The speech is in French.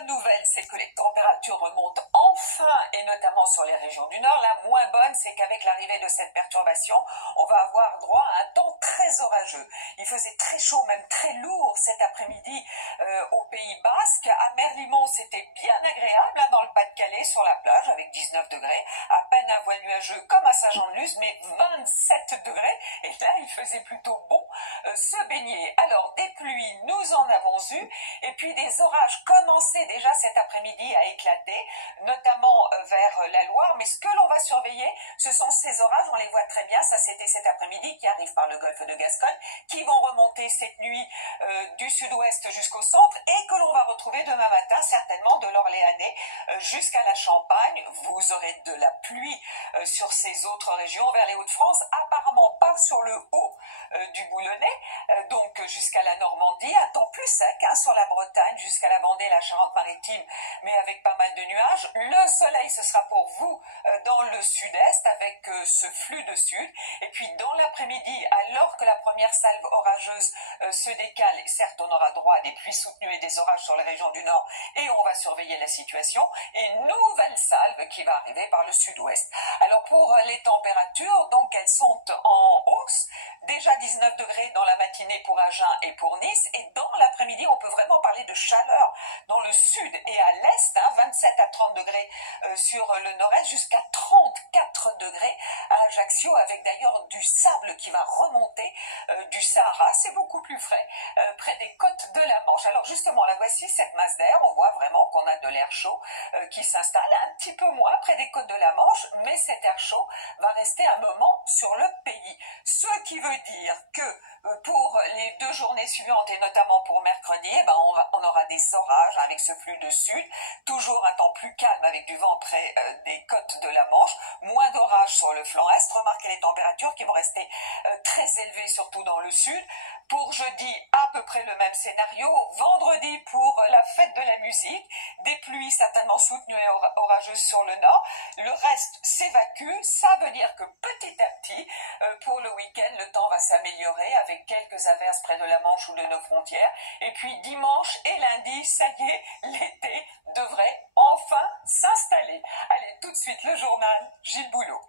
bonne nouvelle, c'est que les températures remontent enfin, et notamment sur les régions du Nord. La moins bonne, c'est qu'avec l'arrivée de cette perturbation, on va avoir droit à un temps très orageux. Il faisait très chaud, même très lourd cet après-midi au Pays Basque. À Merlimont, c'était bien agréable, dans le Pas-de-Calais, sur la plage, avec 19 degrés. À peine un voile nuageux comme à Saint-Jean-de-Luz, mais 27 degrés. Et là, il faisait plutôt bon se baigner. Alors, des pluies, nous en avons eu. Et puis, des orages commençaient déjà cet après-midi à éclater, notamment vers la Loire. Mais ce que l'on va surveiller, ce sont ces orages, on les voit très bien, ça c'était cet après-midi, qui arrivent par le golfe de Gascogne, qui vont remonter cette nuit du sud-ouest jusqu'au centre, et que l'on va retrouver demain matin, certainement de l'Orléanais jusqu'à la Champagne. Vous aurez de la pluie sur ces autres régions, vers les Hauts-de-France, apparemment pas sur le haut du Boulonnais, donc jusqu'à la Normandie, un temps plus sec sur la Bretagne, jusqu'à la Vendée, la Charente-Maritime, mais avec pas mal de nuages. Le soleil, ce sera pour vous dans le sud-est, avec ce flux de sud. Et puis dans l'après-midi, alors que la première salve orageuse se décale, et certes on aura droit à des pluies soutenues et des orages sur les régions du nord, et on va surveiller la situation, et une nouvelle salve qui va arriver par le sud-ouest. Alors pour les températures, donc elles sont en hausse, déjà 19 degrés dans la matinée pour Agen et pour Nice, et dans l'après-midi on peut vraiment parler de chaleur dans le sud et à l'est, 27 à 30 degrés sur le nord-est, jusqu'à 34 degrés à Ajaccio, avec d'ailleurs du sable qui va remonter du Sahara. C'est beaucoup plus frais près des côtes de la Manche. Alors justement, là voici cette masse d'air, on voit vraiment qu'on a de l'air chaud qui s'installe un petit peu moins près des côtes de la Manche, mais cet air chaud va rester un moment sur le pays. Ce qui veut dire que pour les 2 journées suivantes, et notamment pour mercredi, on aura des orages avec ce flux de sud, toujours un temps plus calme avec du vent près des côtes de la Manche, moins d'orages sur le flanc est. Remarquez les températures qui vont rester très élevées, surtout dans le sud. Pour jeudi, à peu près le même scénario. Vendredi, pour la fête de la musique, des pluies certainement soutenues et orageuses sur le nord. Le reste s'évacue. Ça veut dire que petit à petit, pour le week-end, le temps va s'améliorer avec quelques averses près de la Manche ou de nos frontières. Et puis dimanche et lundi, ça y est, l'été devrait enfin s'installer. Allez, tout de suite le journal, Gilles Boulot.